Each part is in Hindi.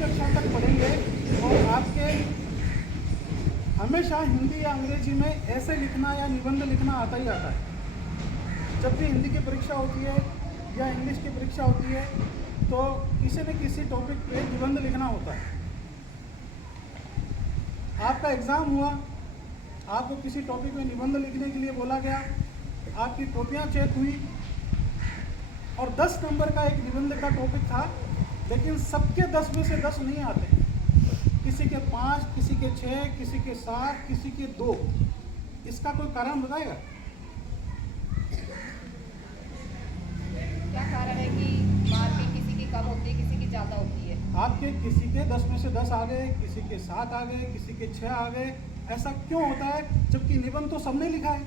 कक्षा तक पढ़ेंगे और आपके हमेशा हिंदी या अंग्रेजी में ऐसे लिखना या निबंध लिखना आता ही आता है। जब भी हिंदी की परीक्षा होती है या इंग्लिश की परीक्षा होती है तो किसी न किसी टॉपिक पे निबंध लिखना होता है। आपका एग्ज़ाम हुआ, आपको किसी टॉपिक में निबंध लिखने के लिए बोला गया, आपकी कॉपियाँ चेक हुई और 10 नंबर का एक निबंध का टॉपिक था, लेकिन सबके 10 में से 10 नहीं आते। किसी के 5, किसी के 6, किसी के 7, किसी के 2। इसका कोई कारण बताएगा? क्या कारण है कि मार्किंग किसी की कम होती है, किसी की ज़्यादा होती है? आपके किसी के 10 में से 10 आ गए, किसी के 7 आ गए, किसी के 6 आ गए। ऐसा क्यों होता है जबकि निबंध तो सबने लिखा है?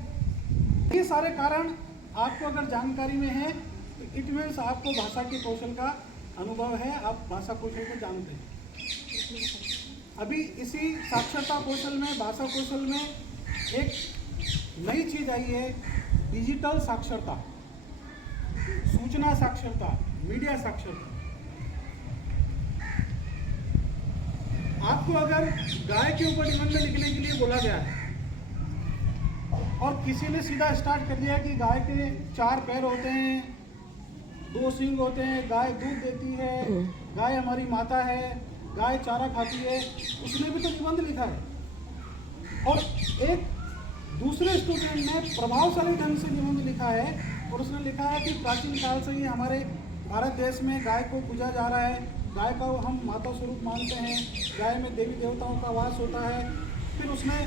ये सारे कारण आपको अगर जानकारी में है तो इट मीन्स आपको भाषा के कौशल का अनुभव है, आप भाषा कौशल को जानते हैं। अभी इसी साक्षरता कौशल में, भाषा कौशल में एक नई चीज़ आई है, डिजिटल साक्षरता, सूचना साक्षरता, मीडिया साक्षरता। आपको अगर गाय के ऊपर निबंध लिखने के लिए बोला गया है और किसी ने सीधा स्टार्ट कर दिया कि गाय के 4 पैर होते हैं, 2 सींग होते हैं, गाय दूध देती है, गाय हमारी माता है, गाय चारा खाती है, उसने भी तो निबंध लिखा है। और एक दूसरे स्टूडेंट ने प्रभावशाली ढंग से निबंध लिखा है और उसने लिखा है कि प्राचीन काल से ही हमारे भारत देश में गाय को पूजा जा रहा है, गाय का हम माता स्वरूप मानते हैं, गाय में देवी देवताओं का वास होता है। फिर उसने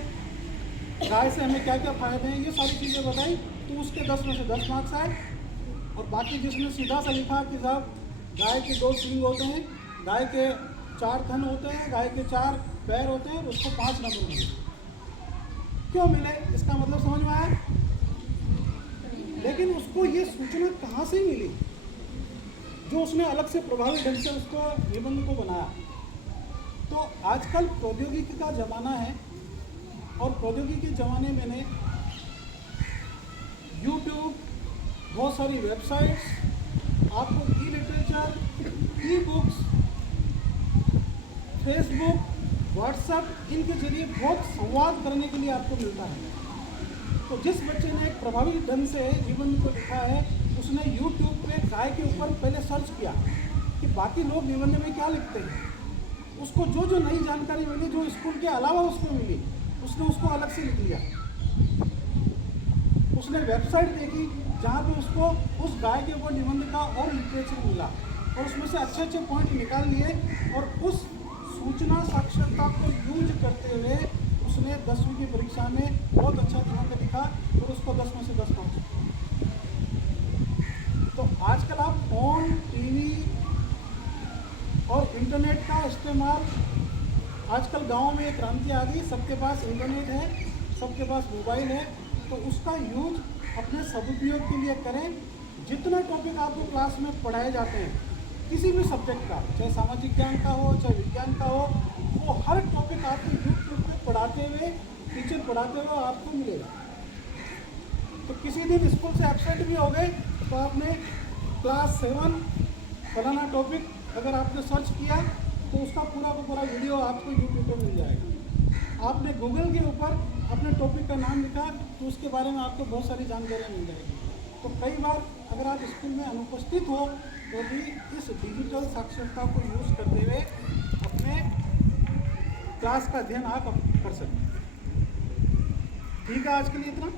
गाय से हमें क्या क्या फायदे हैं, ये सारी चीज़ें बताई, तो उसके 10 में से 10 मार्क्स आए। और बाकी जिसने सीधा सा लिखा कि साहब गाय के 2 सींग होते हैं, गाय के 4 थन होते हैं, गाय के 4 पैर होते हैं, उसको 5 नंबर मिले। क्यों मिले? इसका मतलब समझ में आया? लेकिन उसको ये सूचना कहाँ से मिली जो उसने अलग से प्रभावी ढंग से उसको निबंध को बनाया? तो आजकल प्रौद्योगिकी का ज़माना है और प्रौद्योगिकी के ज़माने में यूट्यूब, बहुत सारी वेबसाइट्स, आपको e literature, e books, Facebook, WhatsApp, इनके जरिए बहुत संवाद करने के लिए आपको मिलता है। तो जिस बच्चे ने एक प्रभावी ढंग से निबंध को लिखा है, उसने यूट्यूब पे गाय के ऊपर पहले सर्च किया कि बाकी लोग निबंध में क्या लिखते हैं। उसको जो जो नई जानकारी मिली, जो स्कूल के अलावा उसको मिली, उसने उसको अलग से लिख लिया। उसने वेबसाइट देखी जहाँ पे उसको उस गाय के ऊपर निबंध का और लिटरेचर मिला और उसमें से अच्छे अच्छे पॉइंट निकाल लिए और उस सूचना साक्षरता को यूज करते हुए उसने 10वीं की परीक्षा में बहुत अच्छा निबंध लिखा और उसको 10 में से 10 मार्क्स। तो आजकल आप फोन, टीवी और इंटरनेट का इस्तेमाल, आजकल गांव में एक क्रांति आ गई, सबके पास इंटरनेट है, सबके पास मोबाइल है, तो उसका यूज अपने सदुपयोग के लिए करें। जितना टॉपिक आपको क्लास में पढ़ाए जाते हैं, किसी भी सब्जेक्ट का, चाहे सामाजिक ज्ञान का हो, चाहे विज्ञान का हो, वो हर टॉपिक आपको यूट्यूब पे पढ़ाते हुए, टीचर पढ़ाते हुए आपको मिलेगा। तो किसी दिन स्कूल से एब्सेंट भी हो गए तो आपने क्लास 7 फलाना टॉपिक अगर आपने सर्च किया तो उसका पूरा का पूरा वीडियो आपको यूट्यूब पर मिल जाएगा। आपने गूगल के ऊपर अपने टॉपिक का नाम लिखा तो उसके बारे में आपको बहुत सारी जानकारी मिल जाएगी। तो कई बार अगर आप स्कूल में अनुपस्थित हो तो भी इस डिजिटल साक्षरता को यूज़ करते हुए अपने क्लास का अध्ययन आप कर सकते हैं। ठीक है, आज के लिए इतना।